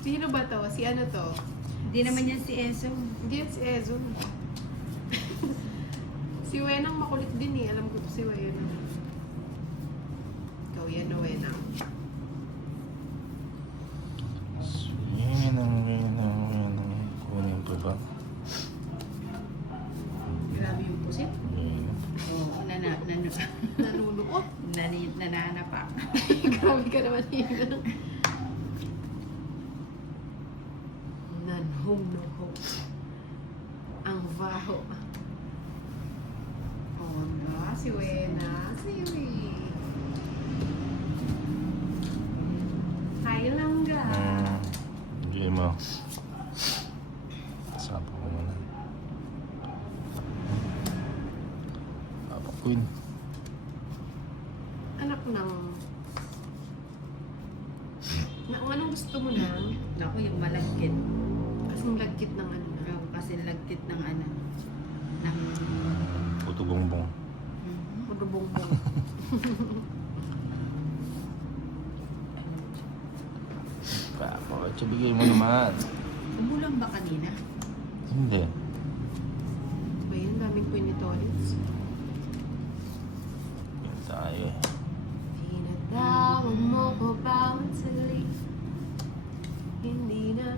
Sino ba to? Si ano to? Hindi naman yan si Enzo. Hindi yan si Ezon. Si Wenang makulit din eh. Alam ko to si Wenang. Ikaw yan na Wenang. Kunin ko ba? Grabe yung pusit. Oo, Nanunuot. nananapak. Grabe ka naman yun. Nanhong-nuho. Ang vaho. Oh, na, si Wena. Si Wena. Hi lang ga. Hindi mo. Sapo ko muna. Papa Queen. Anak ng... Anong gusto mo na? Naku, yung malagkit. Kasing lagkit ng ano na. Kasi lagkit ng ano. Ng... Puto bongbong. Mudubong-bong. Papa, bigay mo naman. Umulang ba kanina? Hindi. Ba yun? Daming pinitolits. Yan tayo eh. Tinatawag mo ko bawat sali. Hindi na.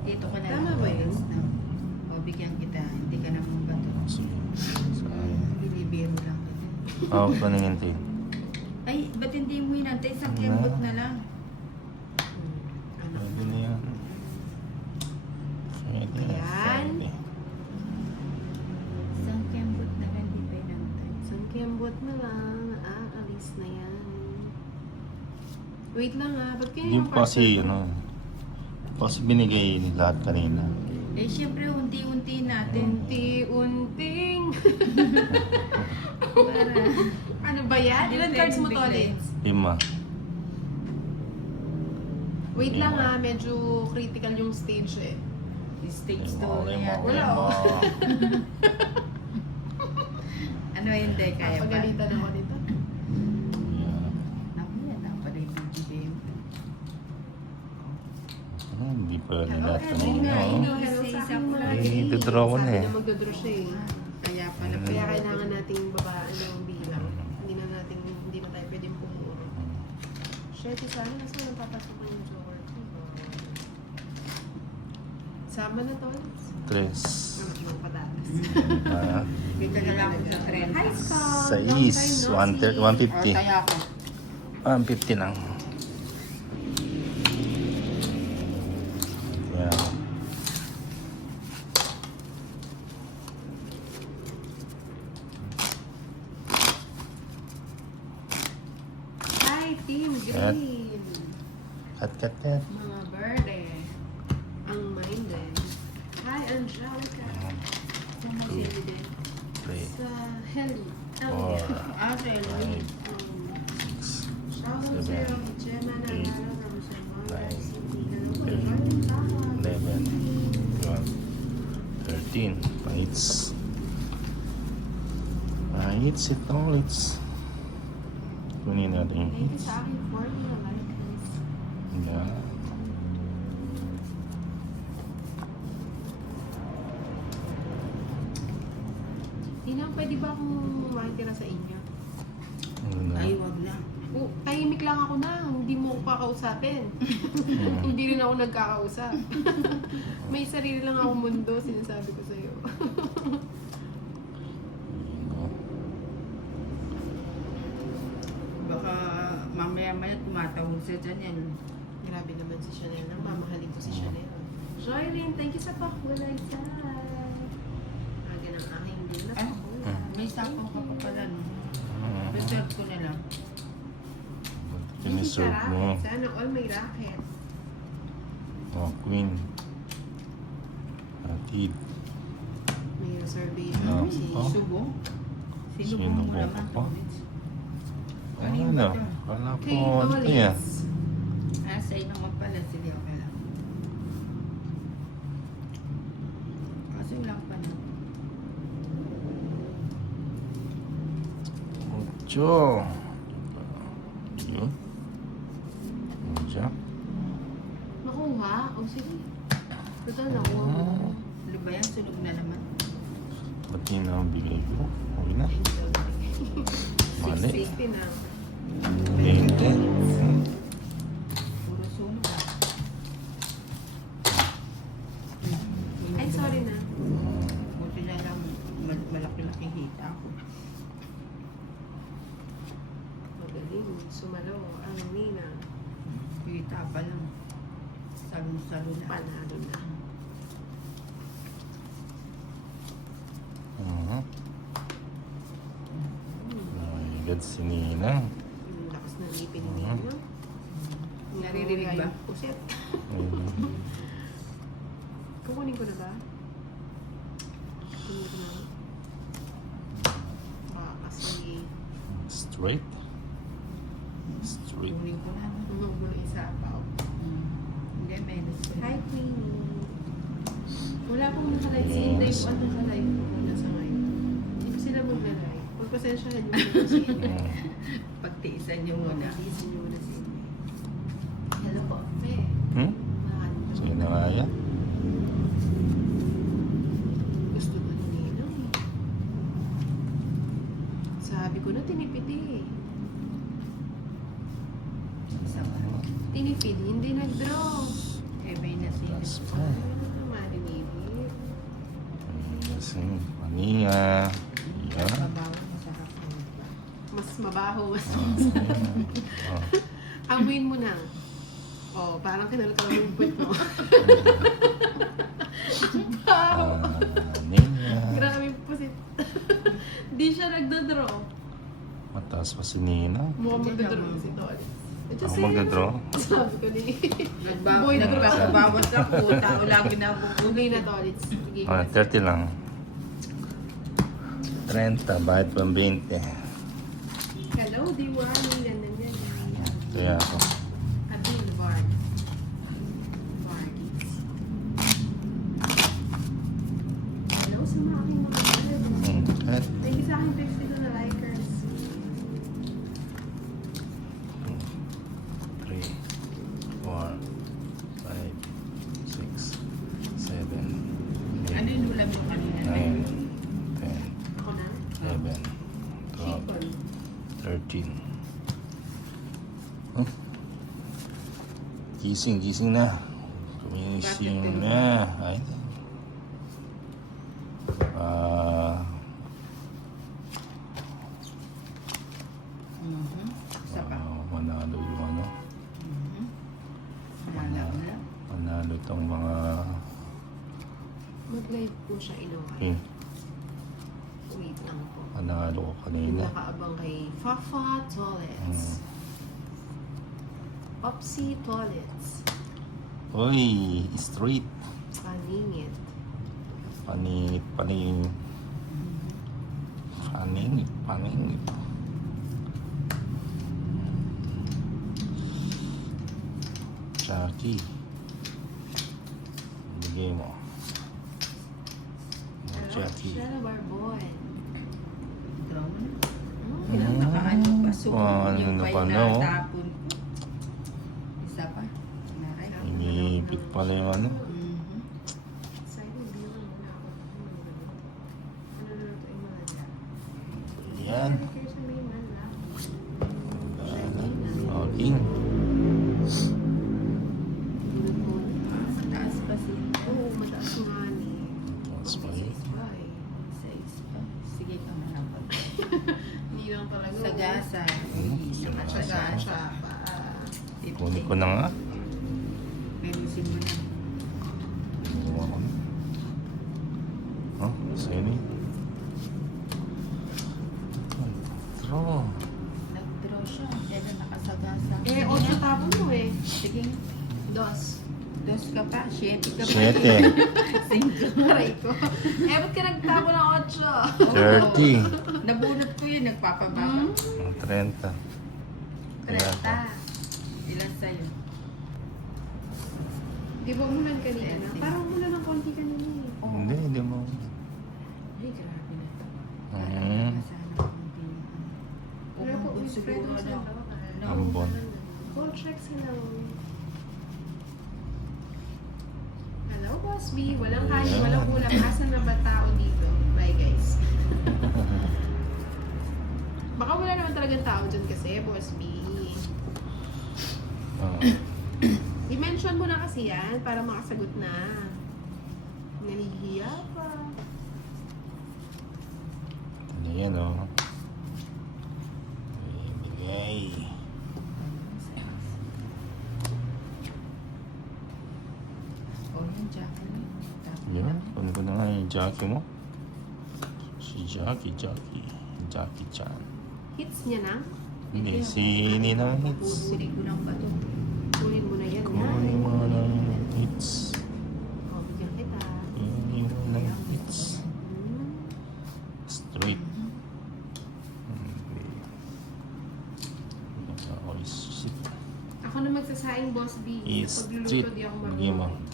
Dito ka na Tama lang. ba yun? No. O, bigyan kita. Hindi ka na mong bato. Sige. Sayang. Bilibiro lang kita. Hawak pa ng hintay. Ay, ba't hindi mo hinantay? Isang kembot na lang. Ano? Pwede na yan. Pwede na. Ayan. Pwede. Isang kembot na lang, hindi pa hinantay. Isang kembot na lang. Aalis na yan. Wait lang ha. Ba't kayo Hindi yung pa kasi, ano, kasi binigay ni lahat kanina. Eh, syempre, unti-unti natin. Unti-unting. Para... Ano ba yan? Ilan cards mo to, Lids? 5. Wait lang ha. Medyo critical yung stage eh. Stage 2 Lima, na lima, yan. Wala, lima. oh. Ano hindi, kaya pa? Pagalitan ako nito. Yeah. Naku, yan ang pala yung game. Hindi pa nila Okay, kanina. hello, oh. hello sa akin mga Eh, Lids. dodraw ko na Sabi eh. na magdodraw siya eh. Kaya pala Mm. Kaya kailangan nating babaan yung bilang. Hindi na tayo pwedeng pumuro. Shit, sana nasa napapasok na yung joker ko. Sama na to. 3. Ano patatas. Dito na lang ako sa 30. Hi, Scott! 6. 150. Kaya ako. 150 lang. Yeah. Hi, Team Green! Cut, cut, cut. Mga birthday. Ang mind din. Hi, Angelica. Sa Masili din. 3. Sa Heli. 4. Ah, sa Eloy. Shoutout Seven, sa'yo, Gemma na eight, nalo ng Samara nine, City. 11. 12. 13. Bites. Bites ito. Let's kunin natin yung Thank you hits. sa akin formula like this. Yeah. Tinang, pwede ba akong makitira sa inyo? Ano na? Ay, wag na. Oh, tahimik lang ako na. Hindi mo ako kakausapin. Hindi rin ako nagkakausap. May sarili lang akong mundo, sinasabi ko sa'yo. Baka mamaya-maya tumatawag siya dyan yan. Grabe naman si Chanel. Nang mamahalin ko si Chanel. Joylyn, thank you sa pakulay sa. Aga ng aking din na Ay, pakulay. may sapaw ka pa pala, no? Reserve ko na lang. Piniserve mo. Sana all may racket. Oh, queen. Atid. May reservation. Ah, Si oh. Subo? Sino Sinubong mo ba naman. pa? Kanino Ano? ba ito? Wala po. Kay Ano yan? Olis. Ah, sa'yo naman pala. Sige, okay lang. Kasi wala pa na. Diretso. Yun. Yun siya. Nakuha? O sige. Total, nakuha mo. Ano ba yan? Sunog na naman. Ba't yun na ang bigay ko? Okay na. Mali. 660 na. 20. Puro sunog. Ay, sorry na. Buti na lang malaki-laki hita ako. Magaling. Sumalo. Ang nina. Hita pa lang. Salo-salo na. Panalo na. Ay, God, si Ninang. Yung lakas ng ngipin ni Nina. Naririnig ba? Yung puset. Ayun. Kukunin ko na ba? Kukunin ko na. Baka kasi Straight. Straight. Tuloy ko na. tunog mo na isa pa. Hindi, may gusto. Hi, Queenie. Wala pong naka-live. Si Inday po ang naka-live po muna sa ngayon. Hindi ko sila magla-live. Pagpasensyahan niyo muna po si Inday. Pagtiisan niyo muna. Pagtiisan niyo muna si Inday. Hello po. Eh, Hmm? mahal. Sige na nga yan. Gusto ko ni Ninang eh. Sabi ko na tinipid eh. Isa pa. Tinipid, hindi nag-draw. Eh, may nasilip. Last pa. Ano naman, tinipid. Kasi, mania. Yan. Mabawas masarap. Mas mabaho, mas Oh. amuin mo na. Oh, parang kinalkal mo yung puwet mo. Baho. Mania. Grabe yung pusit. Di siya nagdodraw. Mataas pa si Ninang. Mukhang magdodraw si Tol. Ako magdadraw. Sabi ko ni. Nagbawas lang po. Tao lagi na Ugay na Tol. Sige. Ah, 30 lang. 30, bayad pang 20. Hello, Diwali. Ganun yan. Kaya ako. Adil Bard. Bardis. Hello sa mga aking mga kapatid. At Thank you sa aking 50 na likers. 3, 4, 5, 6, 7, Ano yung ulam mo kanina? 8, 9, 10, Ako na. 11, 12, Chicken. 13. Huh? Gising na. Kumising na. Ay. Isa pa. Manalo yung ano. Wala. Manalo tong mga Mag-live po siya inuwi. Wait lang po. manalo ko Yung kanina. nakaabang kay Fafa Toilets. Popsy Toilets. Uy, street. Paningit. Paningit. Jackie. Bigay mo. Jackie. Shella Barbon. Draw mo na. Hmm. Nakaano pa. So, Ano yung na pay pala, na oh. tapon ko. Isa pa. Naray. Inipit pala yung ano. Silent viewer muna ako. Ano na ito yung mga dyan? Yan. Kaya sabihin man lang. Outing. Mataas pa si. Oo, mataas nga ni. Mataas pa yun. Bye. Size pa. Sige ka manapag. Hindi lang talaga. Sagasa. Sagasa pa. Kunin ko na nga. Merusin mo na. Kuha ko na. Oh, sa'yo Draw. Nag-draw siya. Kaya nakasagasa. Eh, 8 tapon mo eh. Sige. Dos. Dos ka pa. 7 ka pa. 7. 5. Aray ko. Eh, ba't ka nagtapo ng 30. Nabunot ko yun. Nagpapababa. 30. 8? 30. Ilan sa'yo? Di ba umulan kanina na? Parang umulan ng konti kanina eh. Hindi mo. Ay, grabe na to. Mm. Sana konti na. siguro ano. Ambon. Call check sila. Hello, Boss B. Walang kanin, Yeah. walang ulam. Asan na ba tao dito? Bye, guys. Baka wala naman talagang tao dyan kasi, Boss B. I-mention mo na kasi yan para makasagot na. Nalihiya pa. Ano yan, oh. Bigay. Oh, yung jacket. Yan. Kunin ko na nga yung Jackie mo. Si Jackie Chan. Hits niya na. Hindi, si Ninang Hits. Pupulik ko ng bato. Kunin mo na yan. Kunin mo ng hits. Oh, bigyan kita. Kunin mo ng hits. Hmm. Straight. Ako is shit. Ako na magsasaing, Boss B. Is Pagluluto straight. di ako Bigyan mo. marunong.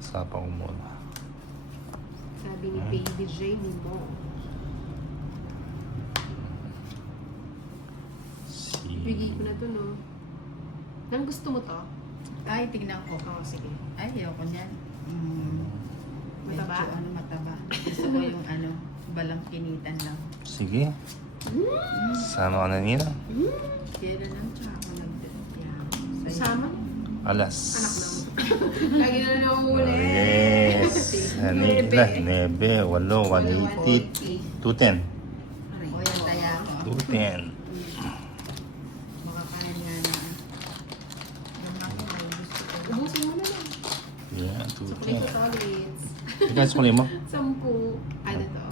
Sapa ko muna. Sabi ni Baby J mo. Bigay ko na to, no? Nang gusto mo to? Ay, tignan ko. Oo, sige. Ay, ayoko niyan. Mataba? Medyo mataba. Gusto ko yung balang kinitan lang. Sige. Sama ka na nila. Kaya lang, tsaka ako nag-yan. Sama? Alas. Anak lang. Lagi na Oh, nahuli. yes. Nebe. 8, 180. 210. O, yan taya ko. 210. Makakain nga na. Yung ako, ay gusto ko. Ubusin mo na lang. Yeah, Chocolate 210. solids. Ikaw sa mo? 10. Ano to?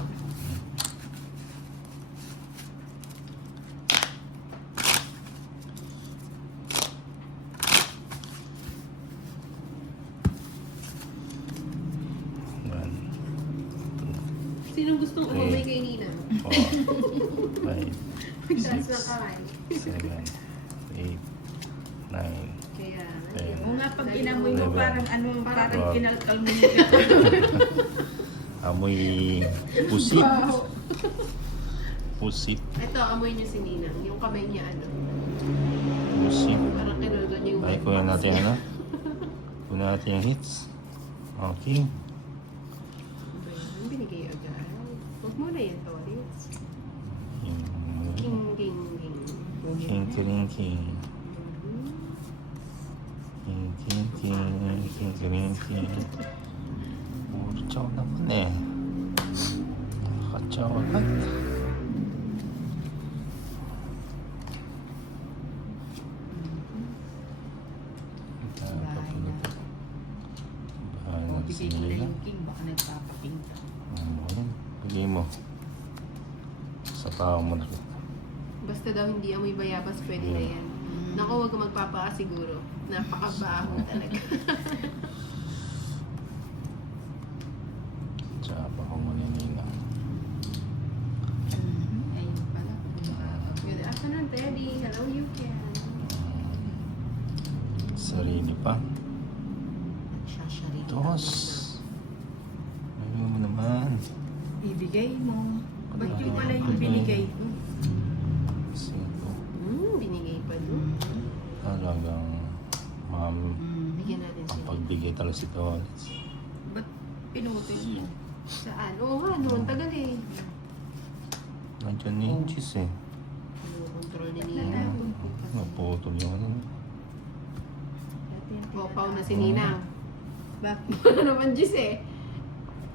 Sinong gustong umamay kay Nina? 4, 5, Taas lang kamay. 7, 8, 9. Kaya, Ayun. Oo nga, pag inamoy mo, Diba? parang Wow. kinalkal mo Amoy pusit. Wow. Pusit. Ito, amoy niyo si Nina. Yung kamay niya, ano? Pusit. Parang kinulgan niya yung Ay, white kunin box natin niya. ano? Kunin natin yung hits. Okay. Ang binigay agad. Huwag mo na yan, Toris. Yung King, king, king. king, king, king. Mhm. King. Puro chow naman eh. Nakachow-lat. Bahala O, na bigay ko na sila. yung king, baka nagpapaking ka. Ayun. Bigay mo. Sa tao mo na. Basta daw hindi amoy bayabas, pwede na yan. Naku, huwag ka magpapakasiguro. Napakabaho talaga. Tsaka pa kung maninina. Ayun pala. Good afternoon, Teddy. Hello, you can. Sarili pa. Shashari. Tos. Ayaw mo naman. Ibigay mo. Ba't yung pala yung binigay ko? Sino? Binigay pa doon. Talagang Bigyan natin siya. pagbigay talaga si Doris. Ba't pinutol mo? Saan? Oo nga, noon. Tagal eh. Nandiyan ni Inchis eh. Control ni Nina. Naputol yung ano. Popaw na si Nina. Bakit? Ano naman, Jis eh.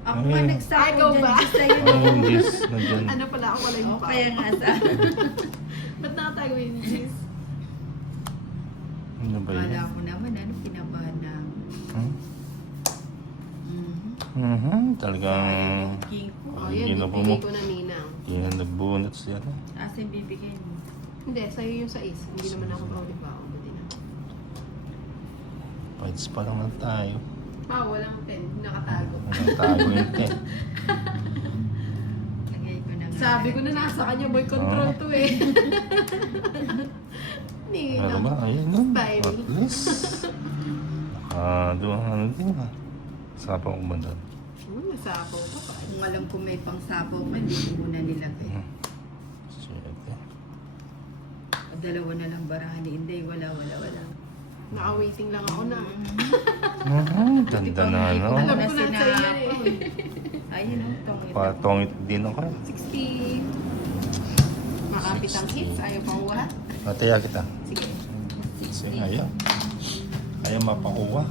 Ako pa Ay, nagsako ikaw dyan ba? sa'yo. Ayun, Jis. Nandiyan. Ano pala ako pala yung O, pao. kaya nga sa... Ba't nakatago yung Jis? Ano ba yun? Kala ko naman, kinabahan na. Talagang Yung king ko. Oh, Hindi yan. na po Bibigay mo. ko na Ninang. yun ang nagbunot siya. Asa yung bibigay mo? Hindi, sa'yo yung sais. Hindi naman ako proud pa ako. Buti na. Fights pa lang na tayo. Walang pen. Nakatago. Tago yung tent. Lagay ko na nga. Sabi ko na nasa kanya, boy control to eh. Ano Ninang. ba? Ayun no? Bye. At least. Doon ano din ha. Sapa ko ba doon? Nasapaw pa pa. Kung alam ko may pang sabaw ka, hindi ko muna nilagay. Shit eh. Dalawa na lang barahan ni Inday. Wala. Naka-waiting lang ako na. Ganda na ano. Alam Na ko na sa'yo yan eh. Ayun o, tongit. Patongit din ako. 60. Makapit ang hits. Ayaw pa uwa. Mataya kita. Sige. Sige, ayaw. Ayaw mapakuha.